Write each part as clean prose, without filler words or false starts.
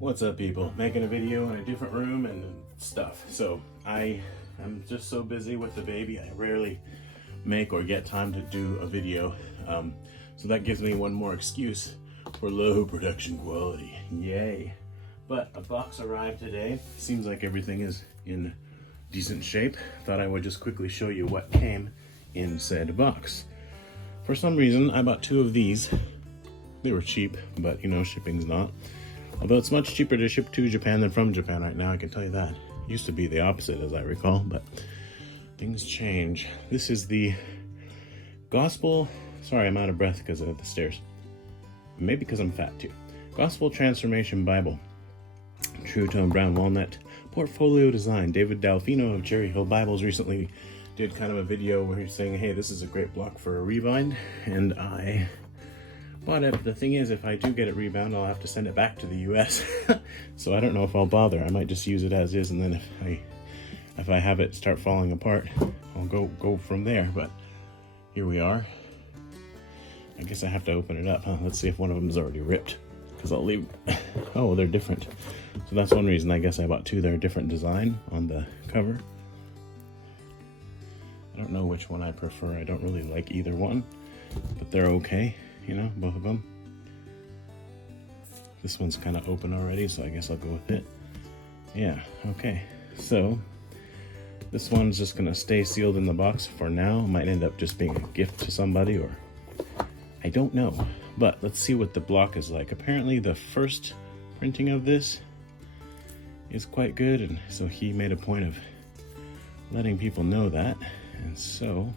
What's up, people? Making a video in a different room and stuff. So I'm just so busy with the baby, I rarely make or get time to do a video. So that gives me one more excuse for low production quality. Yay. But a box arrived today. Seems like everything is in decent shape. Thought I would just quickly show you what came in said box. For some reason, I bought 2 of these. They were cheap, but you know, shipping's not. Although it's much cheaper to ship to Japan than from Japan right now, I can tell you that. It used to be the opposite, as I recall, but things change. This is the Gospel, sorry, I'm out of breath because of the stairs. Maybe because I'm fat too. Gospel Transformation Bible. True Tone Brown Walnut Portfolio Design. David Dalfino of Cherry Hill Bibles recently did kind of a video where he's saying, hey, this is a great block for a rebind, and I bought it. The thing is, if I do get it rebound, I'll have to send it back to the US. So I don't know if I'll bother. I might just use it as is, and then if I have it start falling apart, I'll go from there. But here we are. I guess I have to open it up, huh? Let's see if one of them is already ripped, because I'll leave. Oh, they're different. So that's one reason I guess I bought 2. They're a different design on the cover. I don't know which one I prefer. I don't really like either one, but they're okay, you know, both of them. This one's kind of open already, so I guess I'll go with it. Yeah, okay. So this one's just gonna stay sealed in the box for now. Might end up just being a gift to somebody, or I don't know. But let's see what the block is like. Apparently the first printing of this is quite good, and so he made a point of letting people know that. And so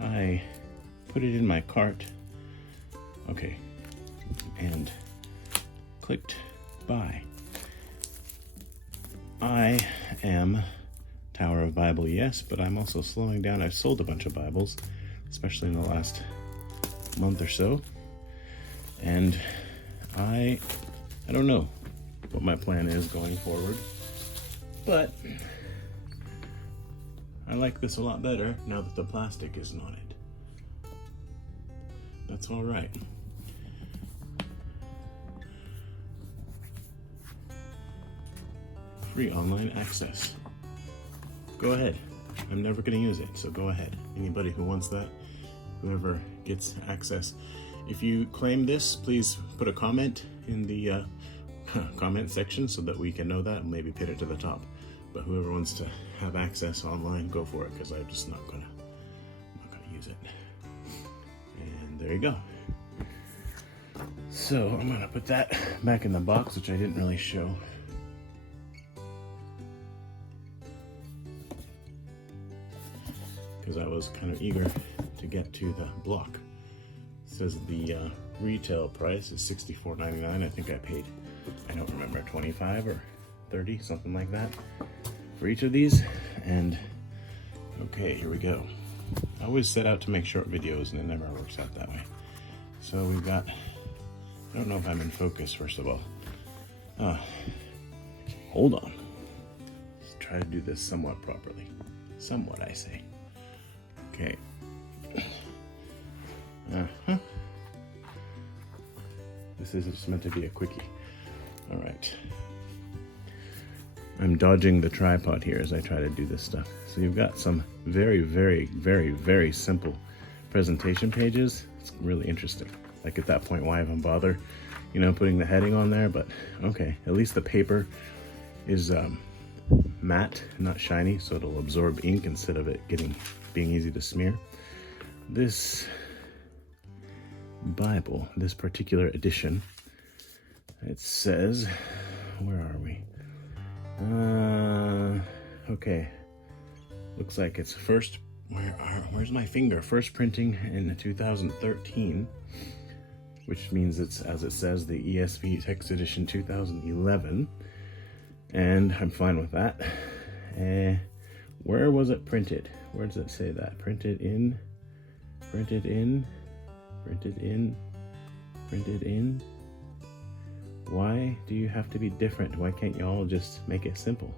I put it in my cart. Okay, and clicked buy. I am Tower of Bible, yes, but I'm also slowing down. I've sold a bunch of Bibles, especially in the last month or so, and I don't know what my plan is going forward, but I like this a lot better now that the plastic isn't on it. That's all right. Free online access. Go ahead. I'm never going to use it, so go ahead. Anybody who wants that, whoever gets access. If you claim this, please put a comment in the comment section so that we can know that and maybe pin it to the top. But whoever wants to have access online, go for it, because I'm just not gonna use it. And there you go. So I'm gonna put that back in the box, which I didn't really show. Because I was kind of eager to get to the block. It says the retail price is $64.99. I think I paid, I don't remember, 25 or 30, something like that, for each of these. And okay, here we go. I always set out to make short videos and it never works out that way. So we've got, I don't know if I'm in focus, first of all. Hold on. Let's try to do this somewhat properly. Somewhat, I say. Okay. This is just meant to be a quickie. All right. I'm dodging the tripod here as I try to do this stuff. So you've got some very, very, very, very simple presentation pages. It's really interesting. Like at that point, why even bother, you know, putting the heading on there? But okay, at least the paper is matte, not shiny, so it'll absorb ink instead of it being easy to smear. This Bible, this particular edition, it says, where are we? Okay, looks like it's first, where's my finger? First printing in 2013, which means it's, as it says, the ESV Text Edition 2011, and I'm fine with that. Where was it printed? Where does it say that? Printed in. Why do you have to be different? Why can't you all just make it simple?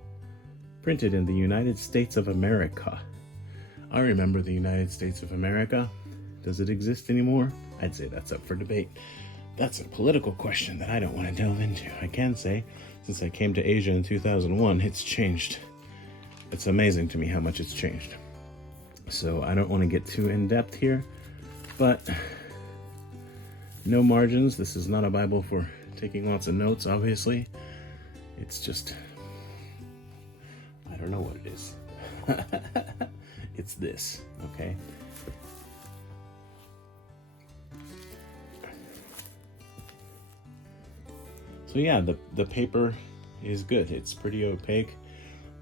Printed in the United States of America. I remember the United States of America. Does it exist anymore? I'd say that's up for debate. that's a political question that I don't want to delve into. I can say, since I came to Asia in 2001, it's changed. It's amazing to me how much it's changed. So I don't want to get too in-depth here, but no margins. This is not a Bible for taking lots of notes, obviously. It's just, I don't know what it is. It's this, okay? So yeah, the paper is good. It's pretty opaque.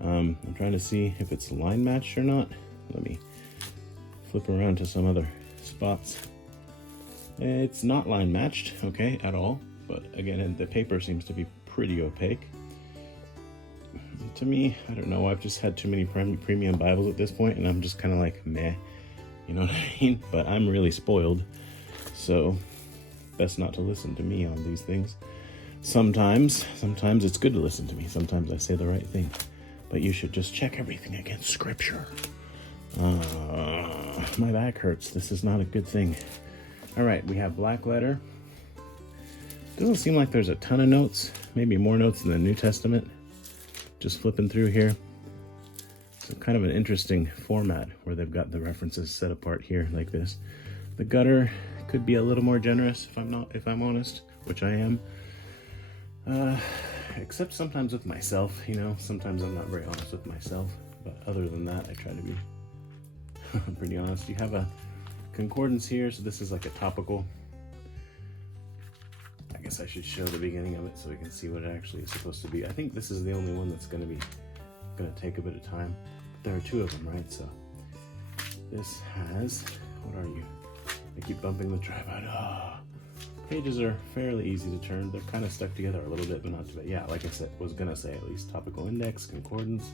I'm trying to see if it's line matched or not. Let me flip around to some other spots. It's not line matched, okay, at all. But again, the paper seems to be pretty opaque. To me, I don't know, I've just had too many premium Bibles at this point, and I'm just kind of like, meh, you know what I mean? But I'm really spoiled, so best not to listen to me on these things. Sometimes it's good to listen to me. Sometimes I say the right thing. But you should just check everything against Scripture. My back hurts. This is not a good thing. All right, we have black letter. Doesn't seem like there's a ton of notes. Maybe more notes than the New Testament. Just flipping through here. So kind of an interesting format where they've got the references set apart here like this. The gutter could be a little more generous if I'm honest, which I am. Except sometimes with myself, you know, sometimes I'm not very honest with myself, but other than that, I try to be pretty honest. You have a concordance here, so this is like a topical. I guess I should show the beginning of it so we can see what it actually is supposed to be. I think this is the only one that's gonna take a bit of time. But there are two of them, right? So this has, what are you? I keep bumping the tripod. Pages are fairly easy to turn. They're kind of stuck together a little bit, but not too bad. Yeah, like I said, was gonna say at least topical index, concordance,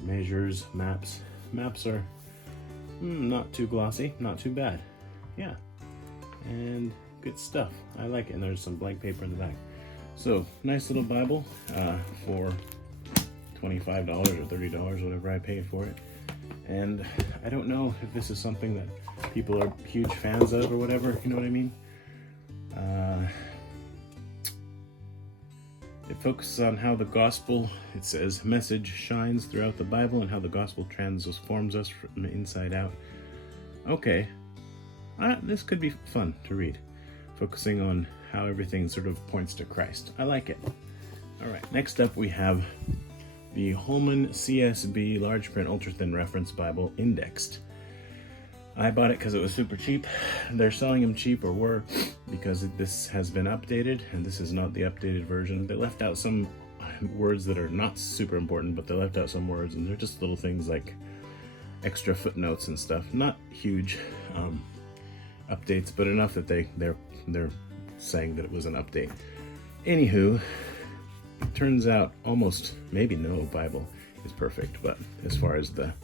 measures, maps. Maps are not too glossy, not too bad. Yeah, and good stuff. I like it. And there's some blank paper in the back. So nice little Bible for $25 or $30, whatever I paid for it. And I don't know if this is something that people are huge fans of or whatever. You know what I mean? It focuses on how the gospel, it says, message shines throughout the Bible and how the gospel transforms us from inside out. Okay, this could be fun to read, focusing on how everything sort of points to Christ. I like it. All right, next up we have the Holman CSB Large Print Ultra Thin Reference Bible Indexed. I bought it because it was super cheap. They're selling them cheap, or were, because this has been updated, and this is not the updated version. They left out some words that are not super important, but they left out some words, and they're just little things like extra footnotes and stuff. Not huge updates, but enough that they're saying that it was an update. Anywho, it turns out almost, maybe no Bible is perfect, but as far as the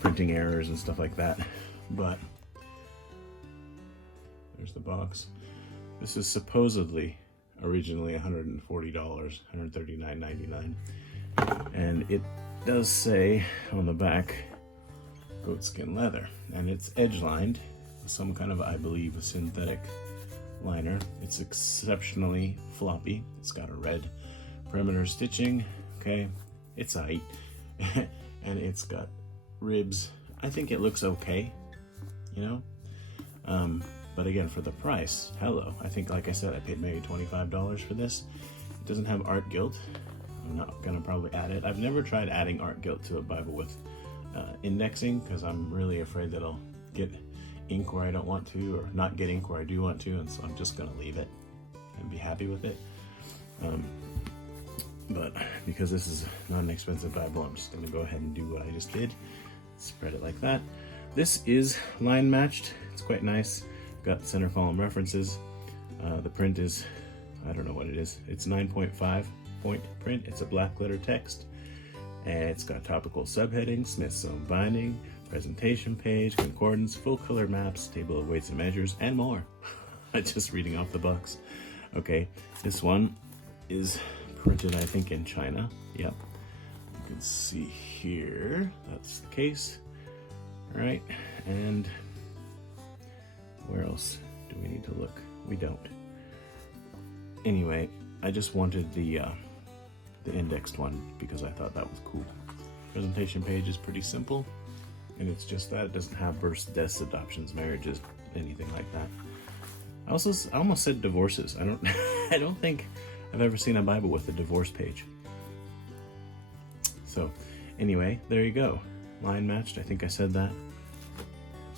printing errors and stuff like that. But there's the box. This is supposedly originally $140, $139.99, and it does say on the back goatskin leather, and it's edge lined with some kind of, I believe, a synthetic liner. It's exceptionally floppy. It's got a red perimeter stitching. Okay, it's aight. And it's got ribs. I think it looks okay, you know, but again, for the price, hello. I think, like I said, I paid maybe $25 for this. It doesn't have art gilt. I'm not gonna probably add it. I've never tried adding art gilt to a Bible with indexing, because I'm really afraid that I'll get ink where I don't want to, or not get ink where I do want to, and so I'm just gonna leave it and be happy with it. But because this is not an expensive Bible, I'm just gonna go ahead and do what I just did. Spread it like that. This is line matched. It's quite nice. Got center column references. The print is, I don't know what it is. It's 9.5 point print. It's a black letter text. And it's got topical subheadings, Smith's own binding, presentation page, concordance, full color maps, table of weights and measures, and more. I'm just reading off the box. Okay, this one is printed, I think, in China. Yep. You can see here, that's the case. All right, and where else do we need to look? We don't. anyway, I just wanted the indexed one because I thought that was cool. Presentation page is pretty simple, and it's just that. It doesn't have births, deaths, adoptions, marriages, anything like that. I almost said divorces. I don't I don't think I've ever seen a Bible with a divorce page. So anyway, there you go. Line matched, I think I said that.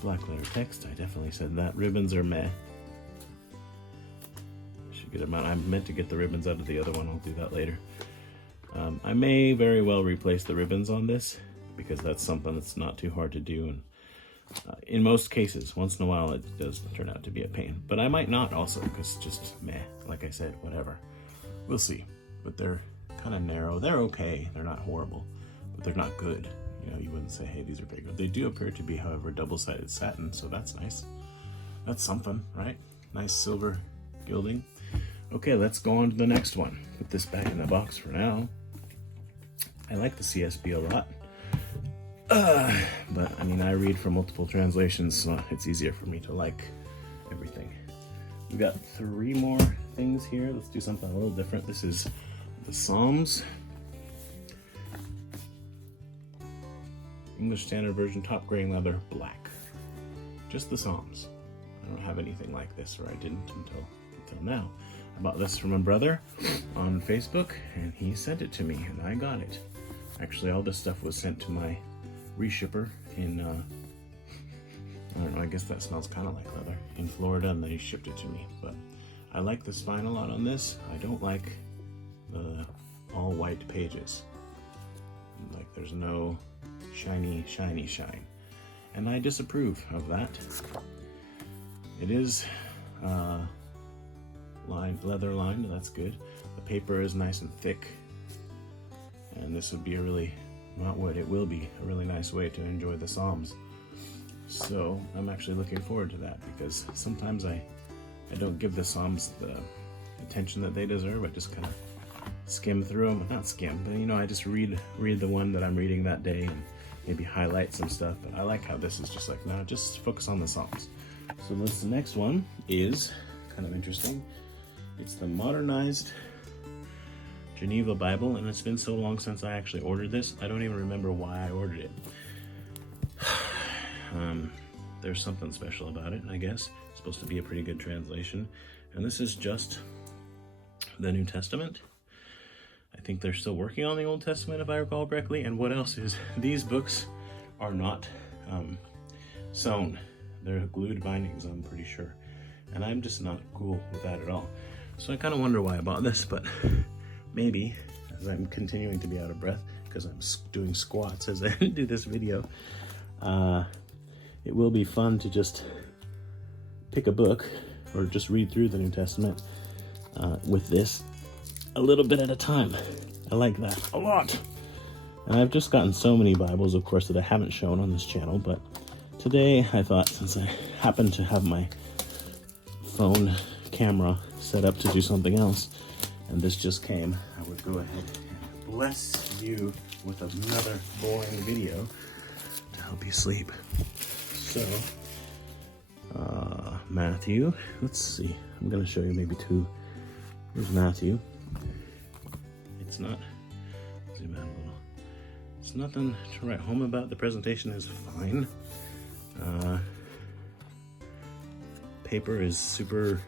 Black letter text, I definitely said that. Ribbons are meh. Should get them out. I meant to get the ribbons out of the other one. I'll do that later. I may very well replace the ribbons on this because that's something that's not too hard to do, and in most cases, once in a while it does turn out to be a pain. But I might not also, because just meh, like I said, whatever. We'll see. But they're kind of narrow. They're okay. They're not horrible, but they're not good. You know, you wouldn't say, hey, these are bigger. They do appear to be, however, double-sided satin, so that's nice. That's something, right? Nice silver gilding. Okay, let's go on to the next one. Put this back in the box for now. I like the CSB a lot. But I mean, I read from multiple translations, so it's easier for me to like everything. We got 3 more things here. Let's do something a little different. This is the Psalms. English Standard Version, top graying leather, black. Just the Psalms. I don't have anything like this, or I didn't until now. I bought this from a brother on Facebook, and he sent it to me, and I got it. Actually, all this stuff was sent to my reshipper in, I don't know, I guess that smells kind of like leather, in Florida, and they shipped it to me. But I like the spine a lot on this. I don't like the all white pages. Like, there's no shiny shine. And I disapprove of that. It is leather lined, that's good. The paper is nice and thick. And this would be a really, not would, it will be a really nice way to enjoy the Psalms. So I'm actually looking forward to that, because sometimes I don't give the Psalms the attention that they deserve. I just kind of skim through them. Not skim, but you know, I just read the one that I'm reading that day and maybe highlight some stuff. But I like how this is just like, no, just focus on the Psalms. So this next one is kind of interesting. It's the modernized Geneva Bible, and it's been so long since I actually ordered this, I don't even remember why I ordered it. There's something special about it, I guess. It's supposed to be a pretty good translation. And this is just the New Testament. I think they're still working on the Old Testament, if I recall correctly. And what else is, these books are not sewn. They're glued bindings, I'm pretty sure. And I'm just not cool with that at all. So I kind of wonder why I bought this, but maybe, as I'm continuing to be out of breath, because I'm doing squats as I do this video, it will be fun to just pick a book or just read through the New Testament with this a little bit at a time. I like that a lot. And I've just gotten so many Bibles, of course, that I haven't shown on this channel, but today I thought, since I happen to have my phone camera set up to do something else, and this just came, I would go ahead and bless you with another boring video to help you sleep. So, Matthew, let's see. I'm going to show you maybe 2. Here's Matthew. It's not, zoom out a little. It's nothing to write home about. The presentation is fine. Paper is super,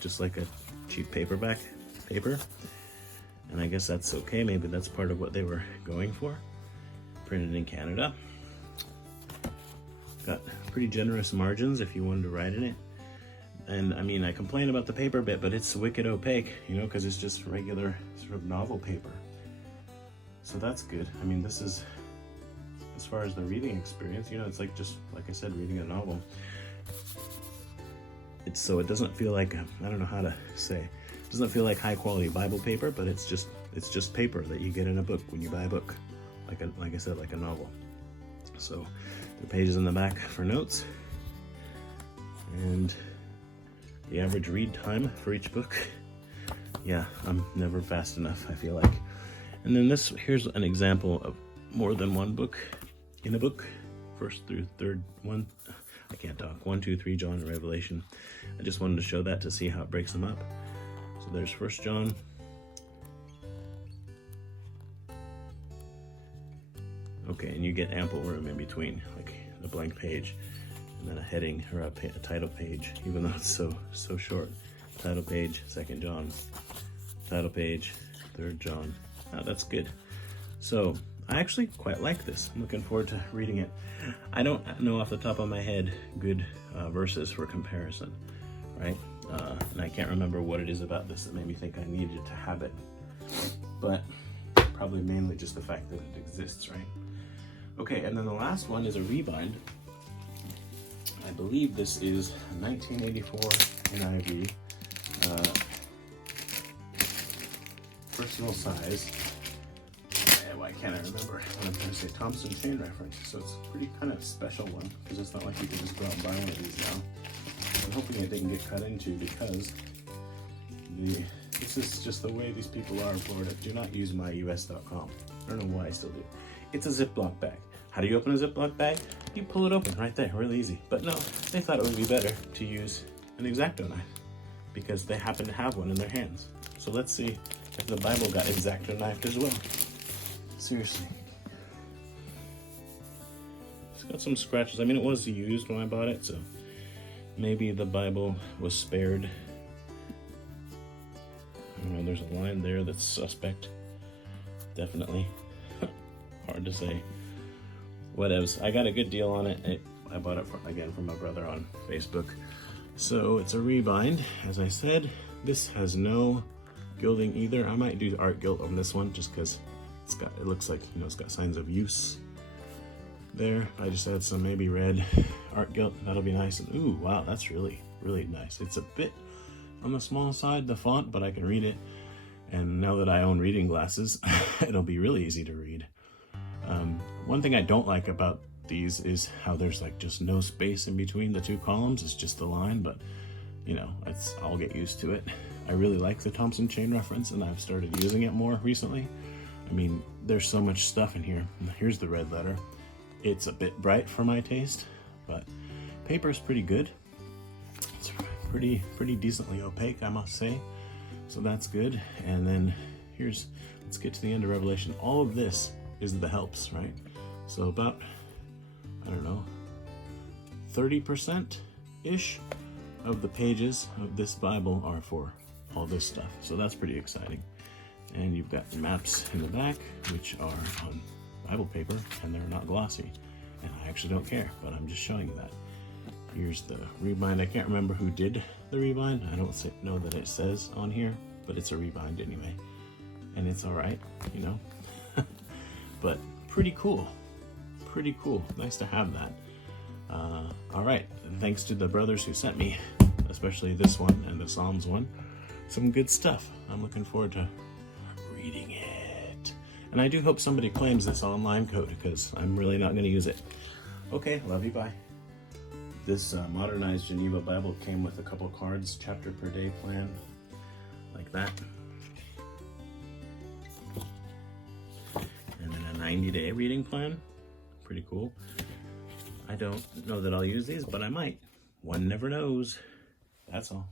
just like a cheap paperback paper. And I guess that's okay. Maybe that's part of what they were going for. Printed in Canada. Got pretty generous margins if you wanted to write in it. And I mean, I complain about the paper bit, but it's wicked opaque, you know, because it's just regular sort of novel paper. So that's good. I mean, this is, as far as the reading experience, you know, it's like just, like I said, reading a novel. It's so it doesn't feel like, I don't know how to say, it doesn't feel like high quality Bible paper, but it's just paper that you get in a book when you buy a book, like I said, like a novel. So the pages in the back for notes, and the average read time for each book. Yeah, I'm never fast enough, I feel like. And then here's an example of more than one book in a book. First through third one. I can't talk. 1, 2, 3, John and Revelation. I just wanted to show that to see how it breaks them up. So there's 1 John. Okay, and you get ample room in between, like the blank page, and then a heading or a title page, even though it's so short. Title page, 2 John. Title page, 3 John. Oh, that's good. So I actually quite like this. I'm looking forward to reading it. I don't know off the top of my head good verses for comparison, right? And I can't remember what it is about this that made me think I needed to have it, but probably mainly just the fact that it exists, right? Okay, and then the last one is a rebind. I believe this is 1984 NIV, personal size. Why can't I remember what I'm trying to say? Thompson chain reference. So it's a pretty kind of special one because it's not like you can just go out and buy one of these now. I'm hoping it didn't get cut into because this is just the way these people are in Florida. Do not use myus.com. I don't know why I still do. It's a Ziploc bag. How do you open a Ziploc bag? You pull it open right there, really easy. But no, they thought it would be better to use an X-Acto knife because they happen to have one in their hands. So let's see if the Bible got X-Acto knifed as well. Seriously. It's got some scratches. I mean, it was used when I bought it, so maybe the Bible was spared. I don't know, there's a line there that's suspect. Definitely. Hard to say. Whatevs. I got a good deal on it. I bought it from my brother on Facebook. So it's a rebind. As I said, this has no gilding either. I might do art gilt on this one just because it looks like, you know, it's got signs of use there. I just add some maybe red art gilt. That'll be nice. And ooh, wow, that's really, really nice. It's a bit on the small side, the font, but I can read it. And now that I own reading glasses, it'll be really easy to read. One thing I don't like about these is how there's like just no space in between the two columns. It's just the line, but you know, I'll get used to it. I really like the Thompson chain reference and I've started using it more recently. I mean, there's so much stuff in here. Here's the red letter. It's a bit bright for my taste, but paper's pretty good. It's pretty decently opaque, I must say. So that's good. And then let's get to the end of Revelation. All of this is the helps, right? So about, I don't know, 30%-ish of the pages of this Bible are for all this stuff. So that's pretty exciting. And you've got maps in the back, which are on Bible paper, and they're not glossy. And I actually don't care, but I'm just showing you that. Here's the rebind. I can't remember who did the rebind. I don't know that it says on here, but it's a rebind anyway. And it's all right, you know. But pretty cool. Pretty cool. Nice to have that. All right. And thanks to the brothers who sent me, especially this one and the Psalms one, some good stuff. I'm looking forward to reading it. And I do hope somebody claims this online code because I'm really not going to use it. Okay. Love you. Bye. This modernized Geneva Bible came with a couple cards, chapter per day plan, like that. And then a 90-day reading plan. Pretty cool. I don't know that I'll use these, but I might. One never knows. That's all.